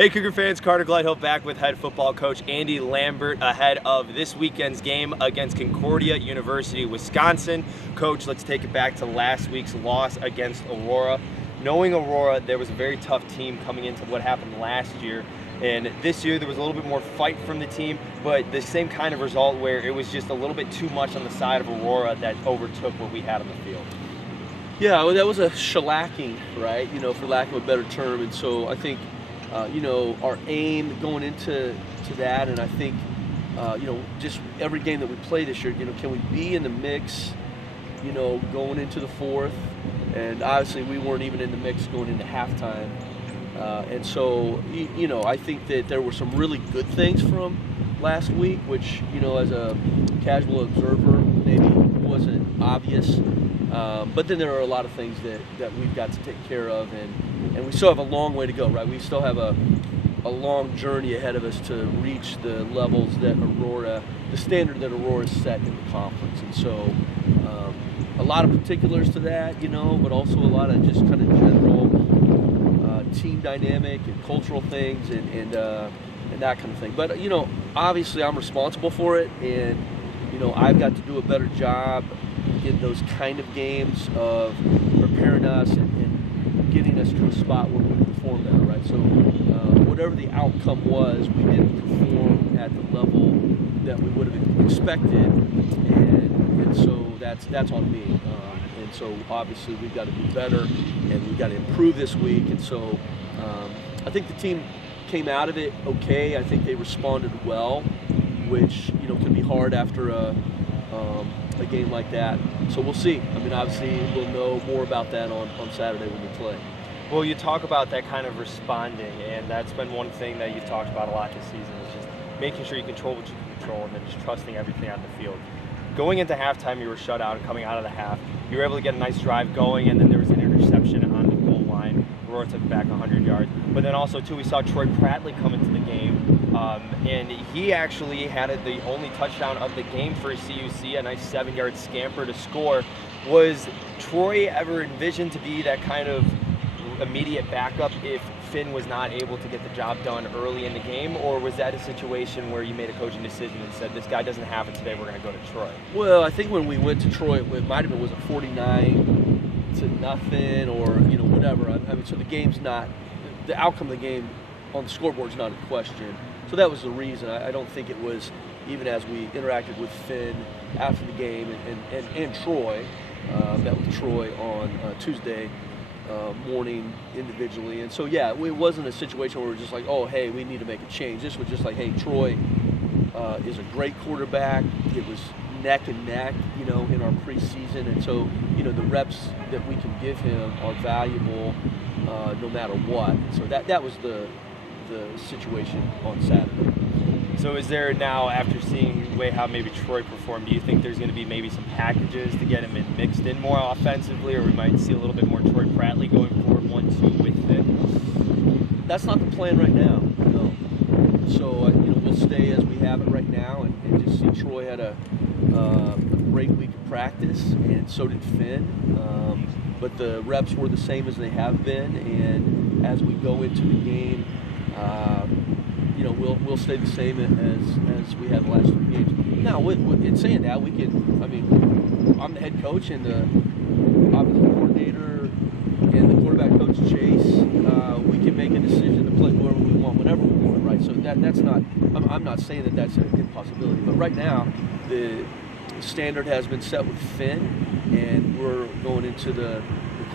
Hey Cougar fans, Carter Gledhill back with head football coach Andy Lambert ahead of this weekend's game against Concordia University Wisconsin. Coach, let's take it back to last week's loss against Aurora. Knowing Aurora, there was a very tough team coming into what happened last year. And this year there was a little bit more fight from the team, but the same kind of result where it was just a little bit too much on the side of Aurora that overtook what we had on the field. Yeah, well, that was a shellacking, right? For lack of a better term. And so I think, our aim going into that, and I think, just every game that we play this year, can we be in the mix, going into the fourth? And obviously we weren't even in the mix going into halftime. And so, I think that there were some really good things from last week, which, as a casual observer, maybe wasn't obvious. But then there are a lot of things that we've got to take care of, and we still have a long way to go, right? We still have a long journey ahead of us to reach the levels that the standard that Aurora set in the conference. And so a lot of particulars to that, but also a lot of just kind of general team dynamic and cultural things and that kind of thing. But, obviously I'm responsible for it, and, I've got to do a better job in those kind of games of preparing us and getting us to a spot where we perform better, right? So whatever the outcome was, we didn't perform at the level that we would have expected, and so that's on me. And so obviously we've got to do better, and we've got to improve this week. And so I think the team came out of it okay. I think they responded well, which can be hard after a game like that. So we'll see. I mean, obviously we'll know more about that on Saturday when we play. Well, you talk about that kind of responding, and that's been one thing that you've talked about a lot this season, is just making sure you control what you can control and then just trusting everything on the field. Going into halftime, you were shut out, and coming out of the half, you were able to get a nice drive going, and then there was an interception on the goal line. Aurora took back 100 yards. But then also, too, we saw Troy Prattley come into the game, and he actually had the only touchdown of the game for CUC, a nice 7-yard scamper to score. Was Troy ever envisioned to be that kind of immediate backup if Finn was not able to get the job done early in the game, or was that a situation where you made a coaching decision and said, this guy doesn't have it today, we're going to go to Troy? Well, I think when we went to Troy, it might have been, was it 49-0 or whatever. I mean, so the outcome of the game on the scoreboard is not in question. So that was the reason. I don't think it was, even as we interacted with Finn after the game and Troy, met with Troy on Tuesday morning individually. And so, yeah, it wasn't a situation where we're just like, oh, hey, we need to make a change. This was just like, hey, Troy is a great quarterback. It was neck and neck, in our preseason. And so, the reps that we can give him are valuable no matter what. So that was the situation on Saturday. So is there now, after seeing the way how maybe Troy performed, do you think there's going to be maybe some packages to get him mixed in more offensively, or we might see a little bit more Troy Prattley going forward 1-2 with it? That's not the plan right now, no. So, we'll stay as we have it right now, and just see Troy had a great week of practice, and so did Finn. But the reps were the same as they have been, and as we go into the game, we'll stay the same as we have the last 3 games. Now, in saying that, I'm the head coach and the offensive coordinator and the quarterback coach Chase. We can make a decision to play whoever we want, whenever we want, right? So that's not. I'm not saying that that's an impossibility, but right now the standard has been set with Finn, and we're going into the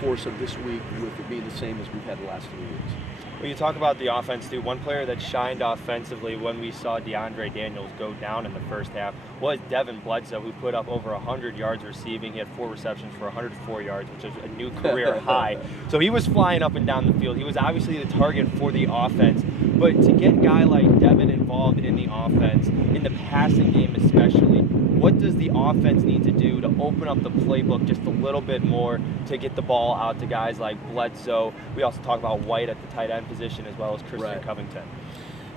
course of this week with it being the same as we've had the last 3 weeks. When you talk about the offense, too, one player that shined offensively when we saw DeAndre Daniels go down in the first half was Devin Bledsoe, who put up over 100 yards receiving. He had 4 receptions for 104 yards, which is a new career high. So he was flying up and down the field. He was obviously the target for the offense. But to get a guy like Devin involved in the offense, in the passing game especially, what does the offense need to do to open up the playbook just a little bit more to get the ball out to guys like Bledsoe? We also talk about White at the tight end position as well as Christian Covington.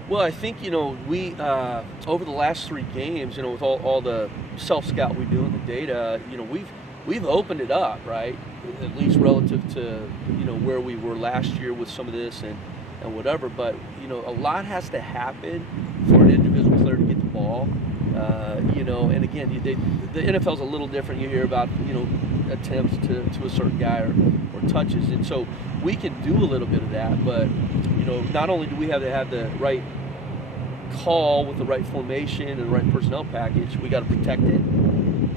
Well, I think, we, over the last 3 games, with all the self-scout we do and the data, we've opened it up, right? At least relative to, where we were last year with some of this and whatever. But, a lot has to happen for an individual player to get the ball. And again, the NFL's a little different. You hear about, attempts to a certain guy or touches. And so we can do a little bit of that, but, not only do we have to have the right call with the right formation and the right personnel package, we got to protect it.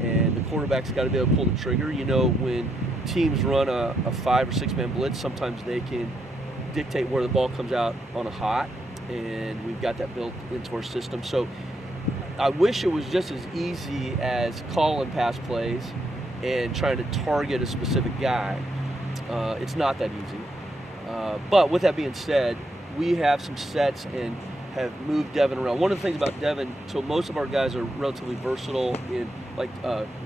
And the quarterback's got to be able to pull the trigger. When teams run a 5 or 6 man blitz, sometimes they can dictate where the ball comes out on a hot, and we've got that built into our system. So I wish it was just as easy as calling pass plays and trying to target a specific guy. It's not that easy. But with that being said, we have some sets and have moved Devin around. One of the things about Devin, so most of our guys are relatively versatile in, like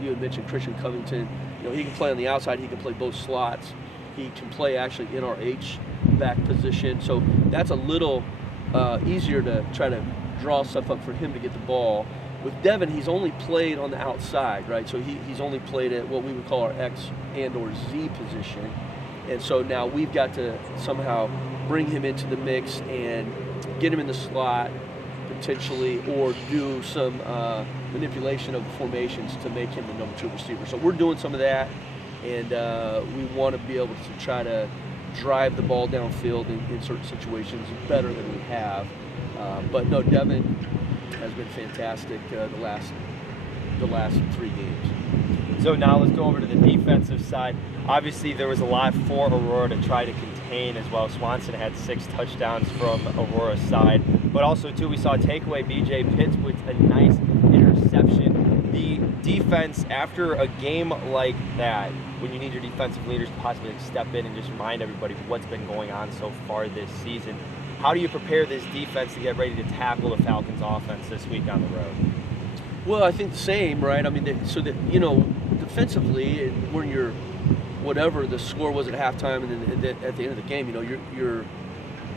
you had mentioned, Christian Covington. He can play on the outside. He can play both slots. He can play actually in our H-back position. So that's a little easier to try to draw stuff up for him to get the ball. With Devin, he's only played on the outside, right? So he's only played at what we would call our X and or Z position. And so now we've got to somehow bring him into the mix and get him in the slot potentially, or do some manipulation of the formations to make him the number 2 receiver. So we're doing some of that, and we want to be able to try to drive the ball downfield in certain situations better than we have. But no, Devin has been fantastic the last 3 games. So now let's go over to the defensive side. Obviously, there was a lot for Aurora to try to contain as well. Swanson had 6 touchdowns from Aurora's side. But also, too, we saw a takeaway, B.J. Pitts with a nice interception. The defense, after a game like that, when you need your defensive leaders to possibly step in and just remind everybody what's been going on so far this season, how do you prepare this defense to get ready to tackle the Falcons' offense this week on the road? Well, I think the same, right? I mean, defensively, when you're whatever the score was at halftime, and then at the end of the game,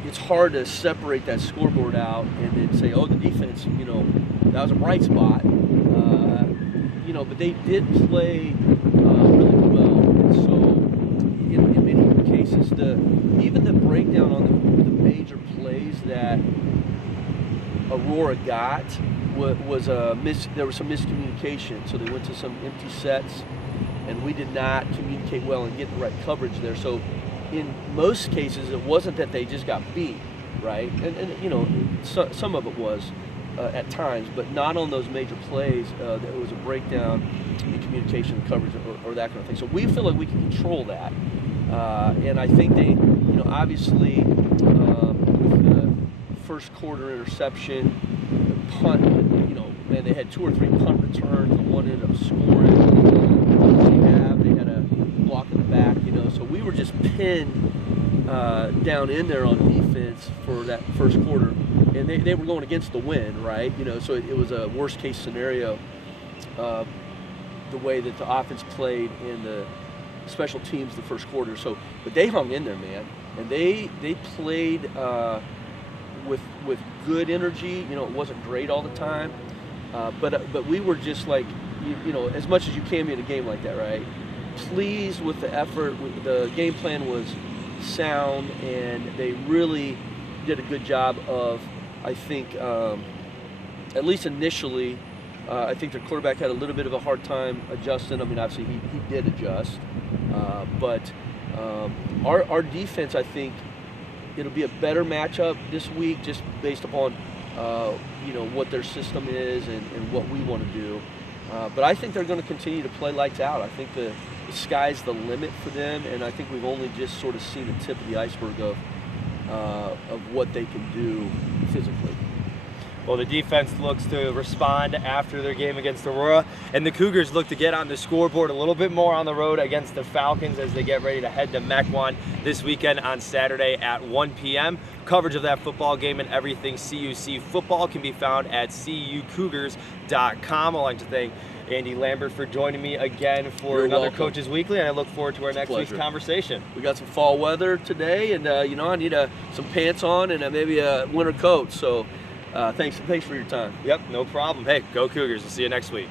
it's hard to separate that scoreboard out and then say, oh, the defense, that was a bright spot. But they did play really well. And so in many cases, even the breakdown on the major plays that Aurora got there was some miscommunication. So they went to some empty sets, and we did not communicate well and get the right coverage there. So in most cases, it wasn't that they just got beat, right? And some of it was at times, but not on those major plays. There was a breakdown in communication, coverage, or that kind of thing. So we feel like we can control that. And I think they, obviously, with the first quarter interception, the punt, they had 2 or 3 punt returns. The one ended up scoring. They had a block in the back, So we were just pinned down in there on defense for that first quarter. And they were going against the wind, right? So it was a worst case scenario, the way that the offense played in the special teams the first quarter. But they hung in there, man. And they played with good energy. It wasn't great all the time. But we were just like, as much as you can be in a game like that, right? Pleased with the effort. The game plan was sound, and they really did a good job of, I think, at least initially, I think their quarterback had a little bit of a hard time adjusting. I mean, obviously he did adjust, but our defense, I think, it'll be a better matchup this week just based upon what their system is and what we want to do. But I think they're going to continue to play lights out. I think the sky's the limit for them, and I think we've only just sort of seen the tip of the iceberg of what they can do physically. Well, the defense looks to respond after their game against Aurora, and the Cougars look to get on the scoreboard a little bit more on the road against the Falcons as they get ready to head to Mequon this weekend on Saturday at 1 p.m. Coverage of that football game and everything CUC football can be found at cucougars.com. I'd like to thank Andy Lambert for joining me again for You're another welcome. Coaches Weekly, and I look forward to our next week's pleasure. conversation. We got some fall weather today, and I need some pants on and maybe a winter coat. So thanks for your time. Yep, no problem. Hey, go Cougars. We'll see you next week.